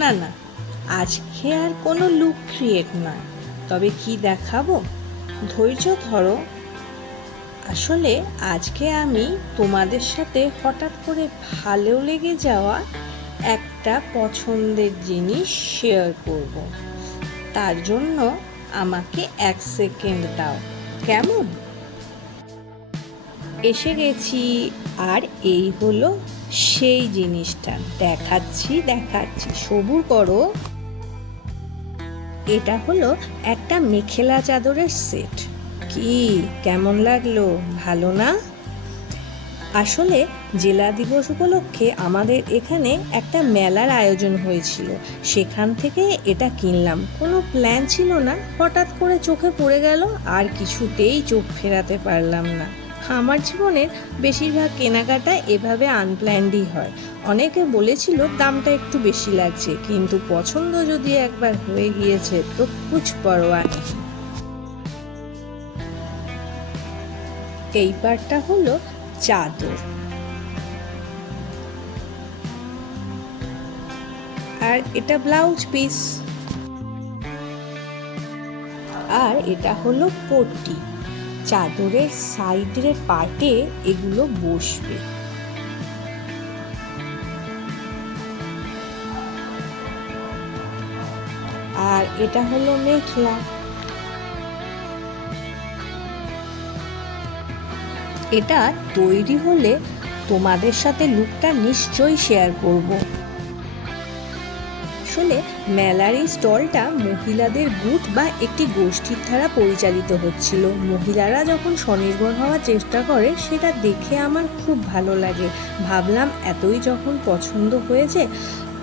না না, আজকে আর কোনো লুক ক্রিয়েট নয়। তবে কি দেখাবো, ধৈর্য ধরো। আসলে আজকে আমি তোমাদের সাথে হঠাৎ করে ভালো লেগে যাওয়া একটা পছন্দের জিনিস শেয়ার করব। তার জন্য আমাকে 1 সেকেন্ড দাও, কেমন? এসে গেছি। আর এই হলো সেই জিনিসটা, দেখাচ্ছি, সবুর করো। এটা হলো একটা মেখেলা চাদরের সেট। কি, কেমন লাগলো? ভালো না? আসলে জেলা দিবস উপলক্ষে আমাদের এখানে একটা মেলার আয়োজন হয়েছিল, সেখান থেকে এটা কিনলাম। কোনো প্ল্যান ছিল না, হঠাৎ করে চোখে পড়ে গেল, আর কিছুতেই চোখ ফেরাতে পারলাম না। আমার জীবনের বেশিরভাগ কেনাকাটা এভাবে আনপ্ল্যান্ডই হয়। অনেকে বলেছিল দামটা একটু বেশি লাগছে, কিন্তু পছন্দ যদি একবার হয়ে গিয়েছে তো কুছ পরোয়া নেই। এই পার্টটা হলো চাদর, আর এটা ব্লাউজ পিস, আর এটা হলো পট্টি। চাদরের সাইডের পার্টে এগুলো বসবে। আর এটা হলো মেখলা। এটা তৈরি হলে তোমাদের সাথে লুকটা নিশ্চয়ই শেয়ার করব। আসলে মেলার এই স্টলটা মহিলাদের গুট বা একটি গোষ্ঠীর দ্বারা পরিচালিত হচ্ছিল। মহিলারা যখন স্বনির্ভর হওয়ার চেষ্টা করে সেটা দেখে আমার খুব ভালো লাগে। ভাবলাম এতই যখন পছন্দ হয়েছে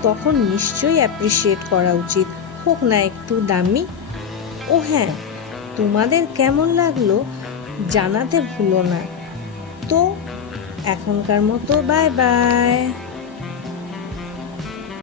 তখন নিশ্চয়ই অ্যাপ্রিসিয়েট করা উচিত, হোক না একটু দামি। ও হ্যাঁ, তোমাদের কেমন লাগলো জানাতে ভুলো না। তো এখনকার মতো বাই বাই।